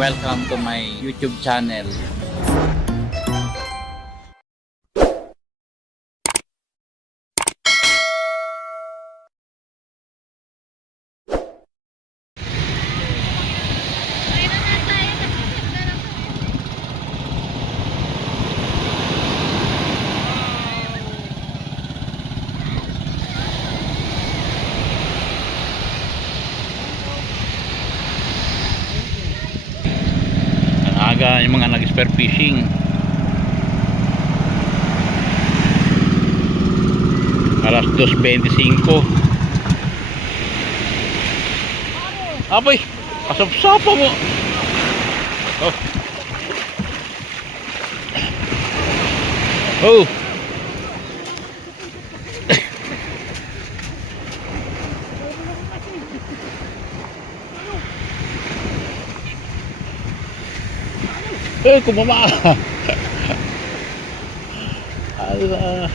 welcome to my YouTube channel. Aga yung mga nag-spear fishing. Alas 2:25. Aboy, kasap-sapa mo. Oh. Oh. Kumama. Ala.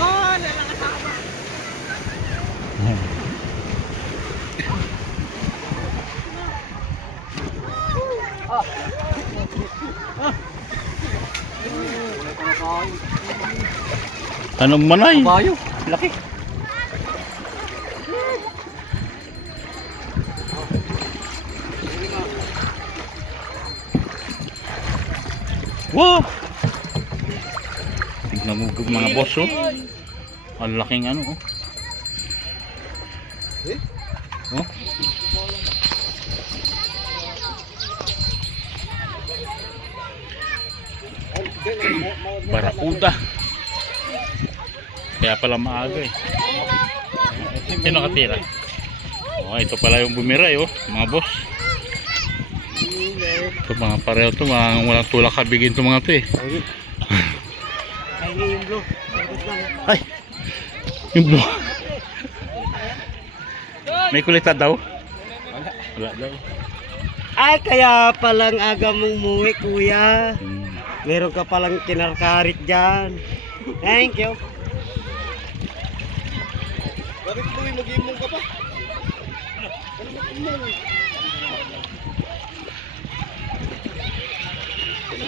Oh, lalakasama. Ano manay? Bayo, laki. Wow! Tignan mo mga boss, oh. Ang laking ano, oh. Oh. Barakuda. Kaya pala maaga eh. Sino nakatira? Oh, ito pala yung bumiray, oh, mga boss. Ito mga pareho to, mga walang tulak kabigin to mga to eh. Ay, yung blue. Ay! Yung blue. May kulita daw? Wala daw. Ay, kaya palang aga mong muwi, kuya. Meron ka palang kinarkarit dyan. Thank you. Bakit kuya mag-imong ka pa?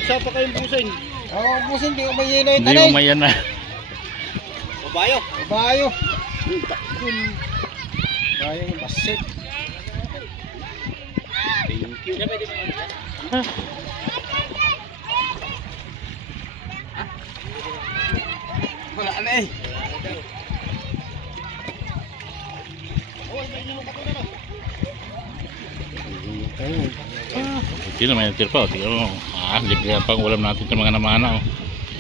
Saan pa kayong busin? Oo, busin, di umayin na yung Hindi tanay. umayan na. Babayo. Babayo. Babayo yung basit. Thank you. Wala na eh. Hindi naman yung tirpa. Tingnan mo. Libre ang pang ulam natin sa mga namana. Oh.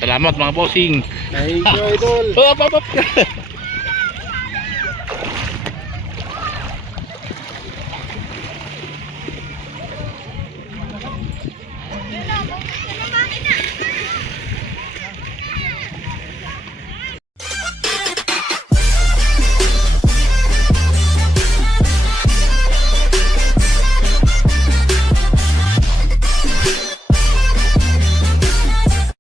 Salamat mga bossing. Thank you, idol. Oh, up.